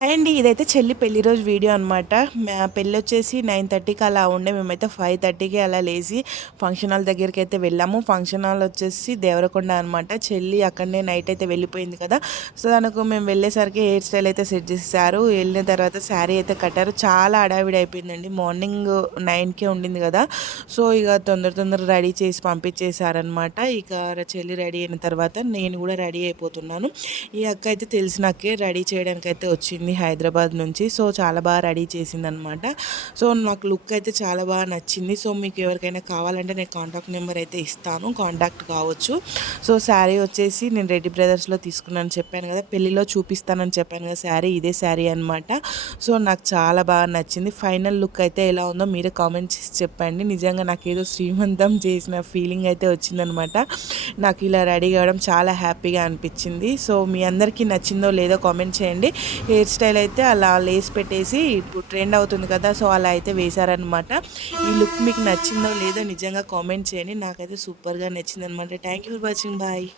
Hi అండి. ఇదైతే చెల్లి పెళ్లి రోజు వీడియో అనమాట. పెళ్ళొచ్చేసి 9:30కి అలా ఉండే. మేమైతే 5:30కి అలా లేసి ఫంక్షన్ హాల్ దగ్గరికైతే వెళ్ళాము. ఫంక్షన్ హాల్ వచ్చేసి దేవరకొండ అనమాట. చెల్లి అక్కడనే నైట్ అయితే వెళ్ళిపోయింది కదా! సో, తనకు మేము వెళ్ళేసరికి హెయిర్ స్టైల్ అయితే సెట్ చేసేసారు. వెళ్ళిన తర్వాత శారీ అయితే కట్టారు. చాలా హడావిడి అయిపోయిందండి. మార్నింగ్ 9కే ఉండింది కదా! సో, ఇక తొందర రెడీ చేసి పంపించేశారనమాట. ఇక చెల్లి రెడీ అయిన తర్వాత నేను కూడా రెడీ అయిపోతున్నాను. ఈ అక్క అయితే తెలిసిన అక్కే. రెడీ చేయడానికైతే వచ్చింది హైదరాబాద్ నుంచి. సో, చాలా బాగా రెడీ చేసిందనమాట. సో, నాకు లుక్ అయితే చాలా బాగా నచ్చింది. సో, మీకు ఎవరికైనా కావాలంటే నేను కాంటాక్ట్ నెంబర్ అయితే ఇస్తాను. కాంటాక్ట్ కావచ్చు. సో, శారీ వచ్చేసి నేను రెడ్డి బ్రదర్స్‌లో తీసుకున్నాను చెప్పాను కదా! పెళ్లిలో చూపిస్తానని చెప్పాను కదా! శారీ ఇదే శారీ అనమాట. సో, నాకు చాలా బాగా నచ్చింది. ఫైనల్ లుక్ అయితే ఎలా ఉందో మీరే కామెంట్ చేసి చెప్పండి. నిజంగా నాకేదో శ్రీమంతం చేసిన ఫీలింగ్ అయితే వచ్చిందనమాట. నాకు ఇలా రెడీ కావడం చాలా హ్యాపీగా అనిపించింది. సో, మీ అందరికీ నచ్చిందో లేదో కామెంట్ చేయండి. హెయిర్ స్టైల్ అయితే అలా లేస్ పెట్టేసి ఇప్పుడు ట్రెండ్ అవుతుంది కదా! సో, అలా అయితే వేశారనమాట. ఈ లుక్ మీకు నచ్చిందో లేదో నిజంగా కామెంట్ చేయండి. నాకైతే సూపర్‌గా నచ్చిందనమాట. Thank you for watching. Bye.